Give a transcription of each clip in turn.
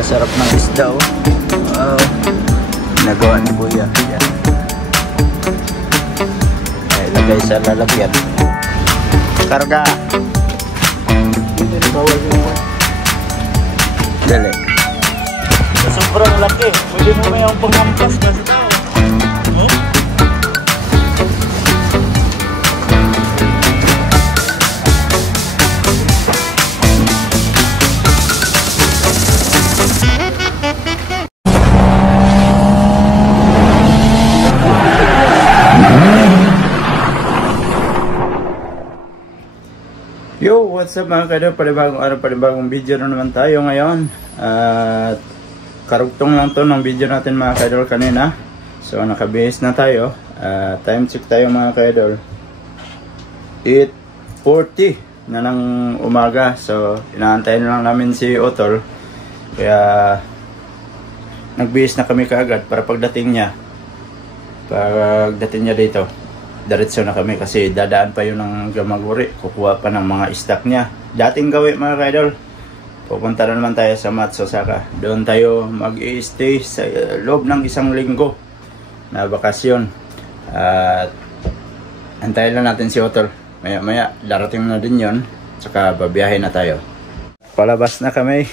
Sarap ng isda, oh. Wow. Nagawa ni Kuya. Yan. Ay, lagay sa lalagyan. Karga. Dali. Sobrang laki. Pwede mo may ang panghampas kasi ito. Yo, what's up mga kaidol? Panibagong araw, panibagong video na naman tayo ngayon. At karugtong lang to ng video natin mga kaidol kanina. So nakabihis na tayo. Time check tayo mga kaidol. 8:40 na ng umaga. So inaantayin lang namin si Otol. Kaya nagbihis na kami kaagad para pagdating niya dito, diretso na kami kasi dadaan pa yun ng Gamaguri, kukuha pa ng mga stock niya. Dating gawin mga kaidol, pupunta na naman tayo sa Matsosaka. Doon tayo mag-i-stay sa loob ng 1 linggo na bakasyon. At antayin lang natin si Otol. Maya maya darating na din yun, saka babiyahe na tayo. Palabas na kami,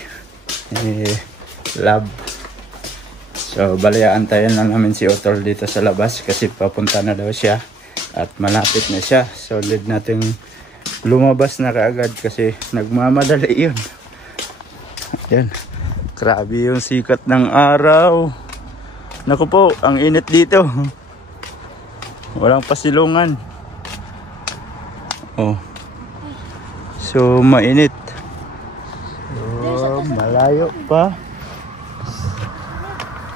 lab. So bali antayin lang namin si Otol dito sa labas kasi papunta na daw siya. At malapit na siya. Solid nating lumabas na kaagad kasi nagmamadali yun. Ayan. Grabe yung sikat ng araw. Naku po, ang init dito. Walang pasilungan. Oh. So mainit. Oh, malayo pa.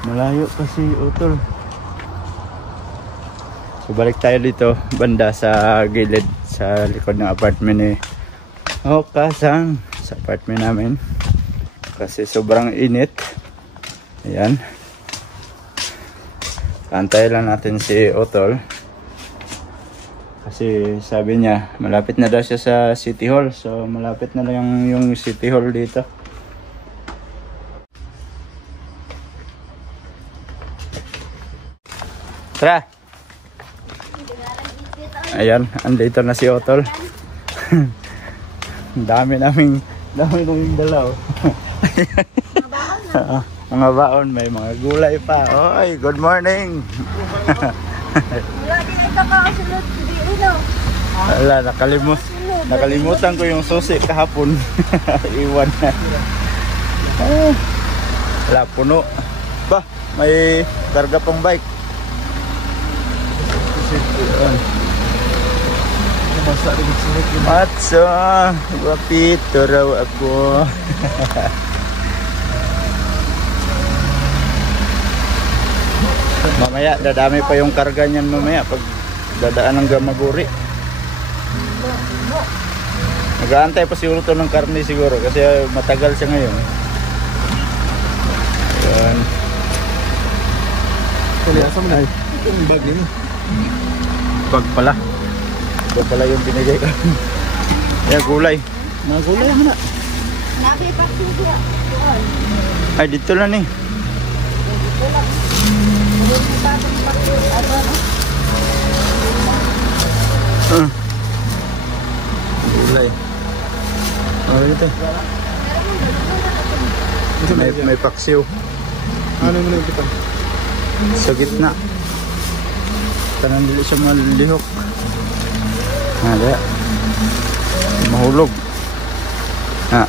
Malayo pa si Otol. So balik tayo dito banda sa gilid sa likod ng apartment ni Kasang, sa apartment namin kasi sobrang init. Ayan, antay lang natin si Otol kasi sabi niya malapit na daw siya sa City Hall. So malapit na lang yung City Hall dito. Tara. Ayan, andito na si Otol. dami naming dalaw. Mga baon, may mga gulay pa. Oy, good morning. Wala, nakalimutan ko yung susi kahapon. Iwan na. Wala, puno. Ba, may karga pang bike. Matso, wapito raw ako. Mamaya, dadami pa yung karga niyan mamaya pag dadaan ng Gamaguri. Nag-aantay pa siguro to ng karne siguro kasi matagal siya ngayon. Ayan. Kuliasa mo na. Yung bag yun. Bag pala. Bag pala yung binigay ko. Ayan, gulay. Mga gulay mo na. Ay, dito lang eh. Gulay. Ano dito? May paksiw. Ano mo na ito? Sa gitna. Tanan dili siya malihok. Ada. Mahulog. Ha.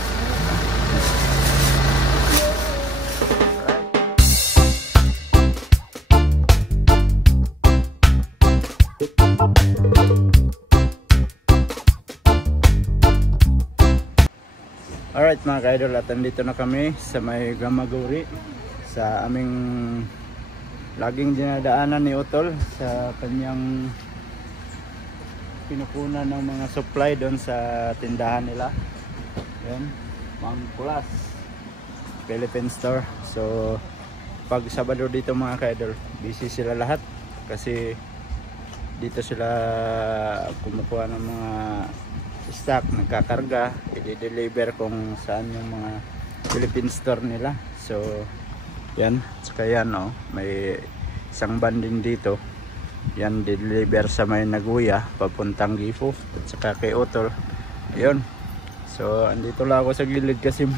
Alright mga ka-idol, at andito na kami sa may Gamaguri sa aming laging dinadaanan ni Otol sa kanyang pinupunan ng mga supply doon sa tindahan nila. Yan, Mang Plus Philippine Store. So pag Sabado dito mga ka-idol, busy sila lahat kasi dito sila kumukuha ng mga stock, nagkakarga, i-deliver kung saan yung mga Philippine store nila. So yan, saka yan oh, may isang van din dito. Yan, deliver sa may Nagoya papuntang Gifu at saka kay Otol. Ayun. So andito lang ako sa gilid kasi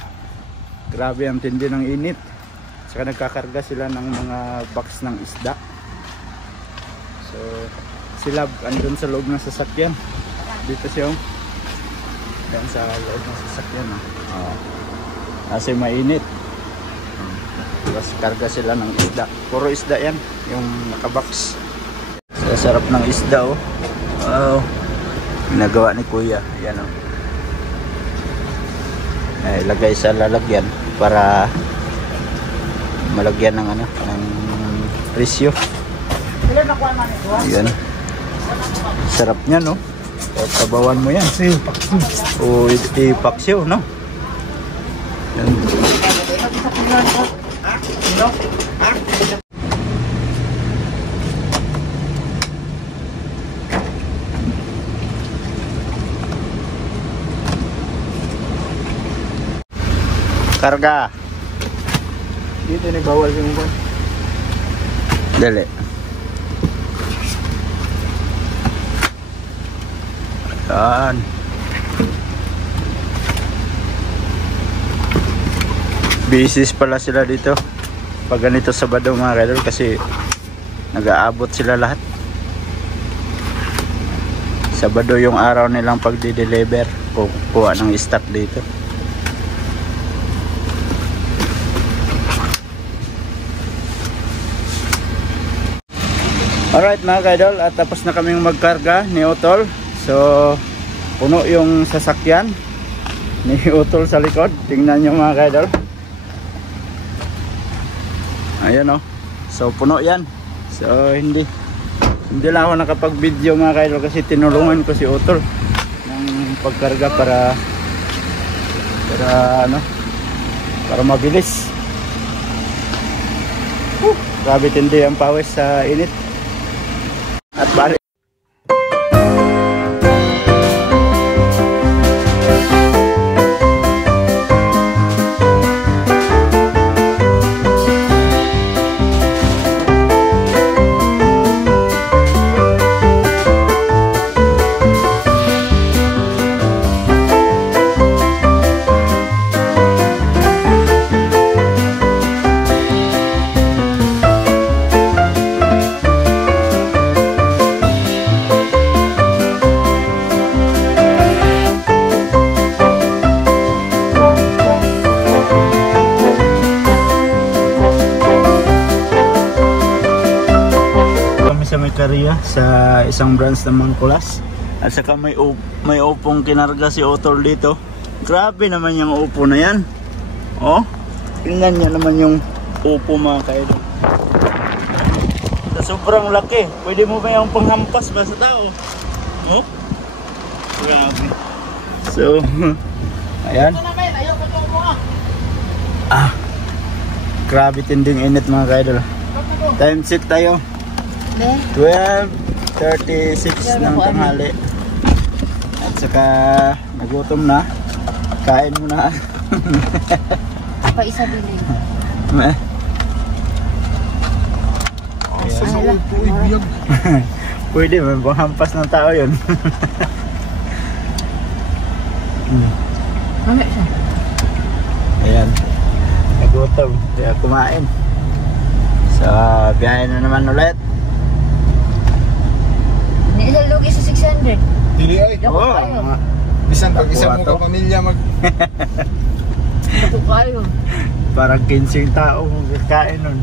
grabe ang tindi ng init. Saka nagkakarga sila ng mga box ng isda. So sila andun sa loob ng sasakyan. Dito siya oh. Yan sa loob ng sasakyan oh. Kasi mainit. Tapos karga sila ng isda. Puro isda yan, yung nakabox. So, sarap ng isda oh. Wow. Ginagawa ni Kuya. Yan oh. Ay, lagay sa lalagyan para malagyan ng ano, ng presyo. Yan. Sarap niya no. Tabawan mo yan. O ipaksyo no. Yan. Karga. Dito ni bawal yung ban. Dali. Yan. Bisis pala sila dito pag ganito Sabado mga kaidol kasi nag-aabot sila lahat. Sabado yung araw nilang pagdi-deliver, kukuha ng stock dito. Alright mga kaidol, at tapos na kaming magkarga ni Otol. So puno yung sasakyan ni Otol sa likod. Tingnan nyo mga kaidol. Ayan o. So puno yan. So hindi lang ako nakapag-video mga kaidol kasi tinulungan ko si Otol ng pagkarga para mabilis. Grabe tindi ang pawis sa init. At balik. Sa isang branch ng Mangkulas at saka may upong kinarga si Otol dito. Grabe naman yung upo na yan oh, tingnan nyo naman yung upo mga kaidol. Sobrang laki, pwede mo ba yung panghampas ba sa tao oh, grabe. So ayan grabe tinding init mga kaidol. Time check tayo 12:36 ng tanghali. At saka nagutom na. Kain mo na. Pa isa bilhin. Pwede, may panghampas ng tao yun. Mamaya siya. Ayan. Nagutom. Kaya kumain. So, biyahe na naman ulit. Nilalugi sa 600. Dili ay. Oo. Bisan pag isa mo ka pamilya mag Ito kayo. Parang 15 tao magkakain nun.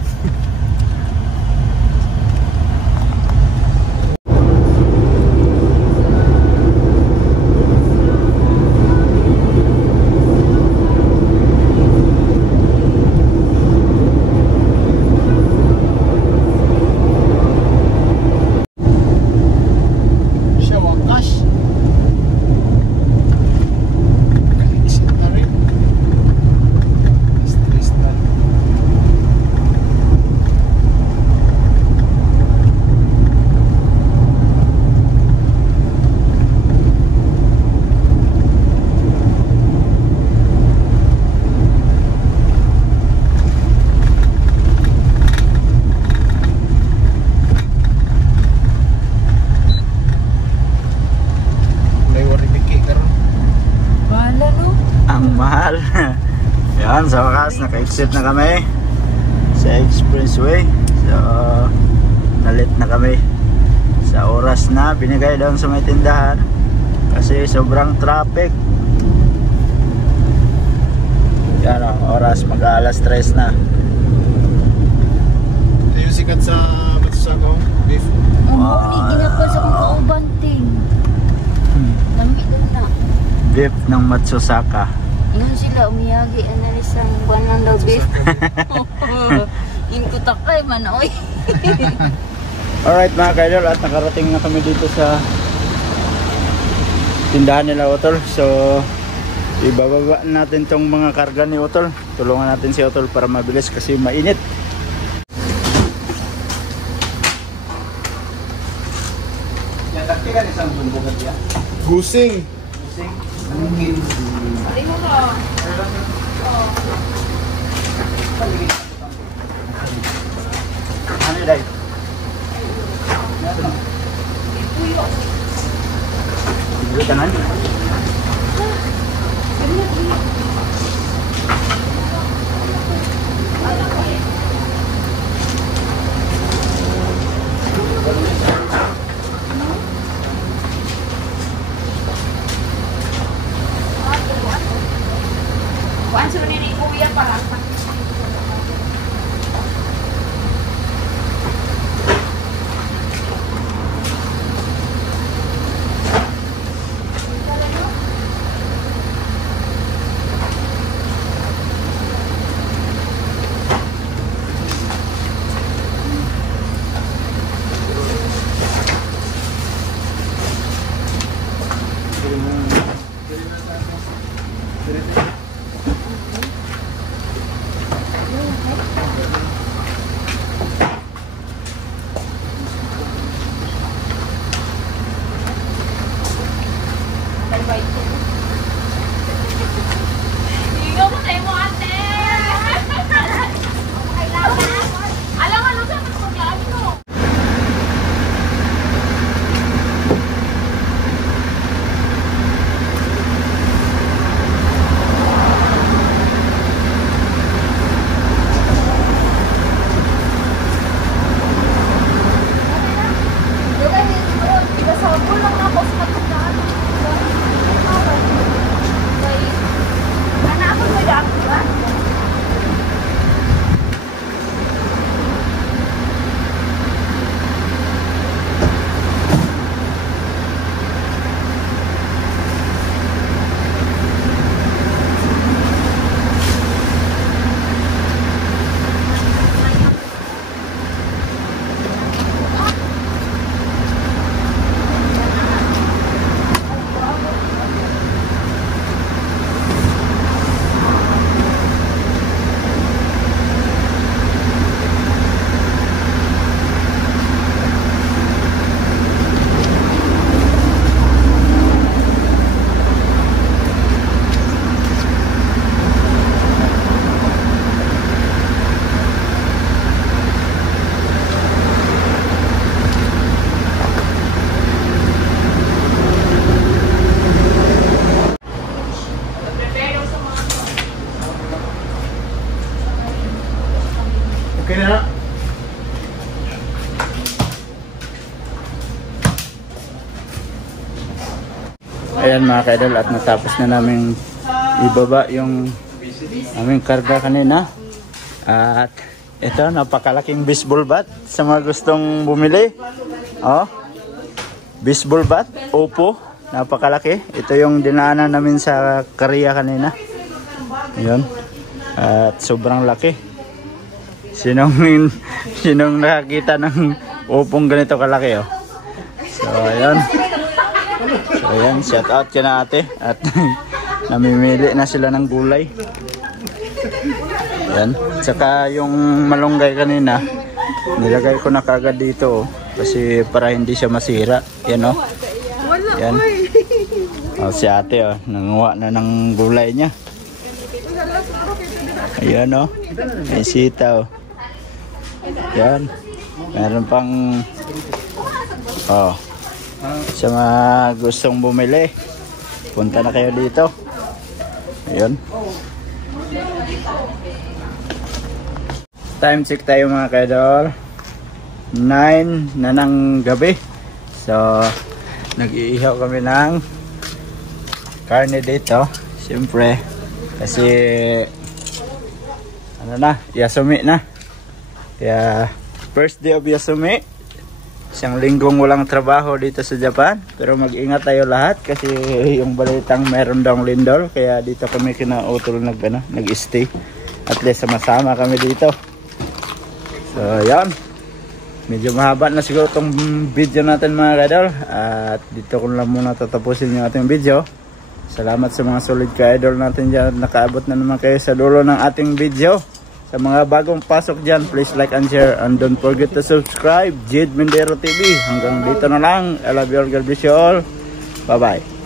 naka-exit na kami sa expressway. So nalit na kami sa oras na binigay doon sa may tindahan kasi sobrang traffic. Yan ang oras, mag-alas 3 na. Yung sikat sa Matsusaka, beef. Ang ginapal sa mga kaubanting. Lamig na. Beef ng Matsusaka. Ingon sila, umiyagi, analisang buwan lang daw beef. Yung kutakay man, oy. Alright mga kaidol, at nakarating na kami dito sa tindahan nila Utol. So ibababa natin tong mga karga ni Utol. Tulungan natin si Utol para mabilis kasi mainit. Gusing. Ano dai? Ibu kanan. Kuan suruh nenek kuya para. Okay na. Ayan mga kaidol, at natapos na namin ibaba yung aming karga kanina. At ito, napakalaking baseball bat sa mga gustong bumili. Oh, baseball bat, Oppo, napakalaki. Ito yung dinaanan namin sa Korea kanina. Ayun. At sobrang laki. Sinong nakakita ng Oppong ganito kalaki, oh. So ayan, shout out ka na ate. At namimili na sila ng gulay. Ayan. Tsaka yung malunggay kanina, nilagay ko na kagad dito, oh, kasi para hindi siya masira. Yan, oh. Yan. Oh, si ate, oh, nanguha na ng gulay niya. Ayan, oh. May sitaw. Yan. Meron pang sa mga gustong bumili, punta na kayo dito. Ayun. time check tayo mga ka-idol. 9 na ng gabi. So, nag-iihaw kami ng karne dito. Siyempre, kasi ano na, Yasumi na. Kaya, first day of Yasumi. Isang linggong walang trabaho dito sa Japan. Pero mag-ingat tayo lahat kasi yung balitang meron daw lindol. Kaya dito kami kinautol nag-stay. At least sama-sama kami dito. So yan. Medyo mahaba na siguro itong video natin mga ka-idol. At dito ko lang muna tatapusin yung ating video. Salamat sa mga solid ka-idol natin dyan. Nakaabot na naman kayo sa dulo ng ating video. Sa mga bagong pasok dyan, please like and share. And don't forget to subscribe. Jade Mindero TV. Hanggang dito na lang. I love you all. God bless you all. Bye bye.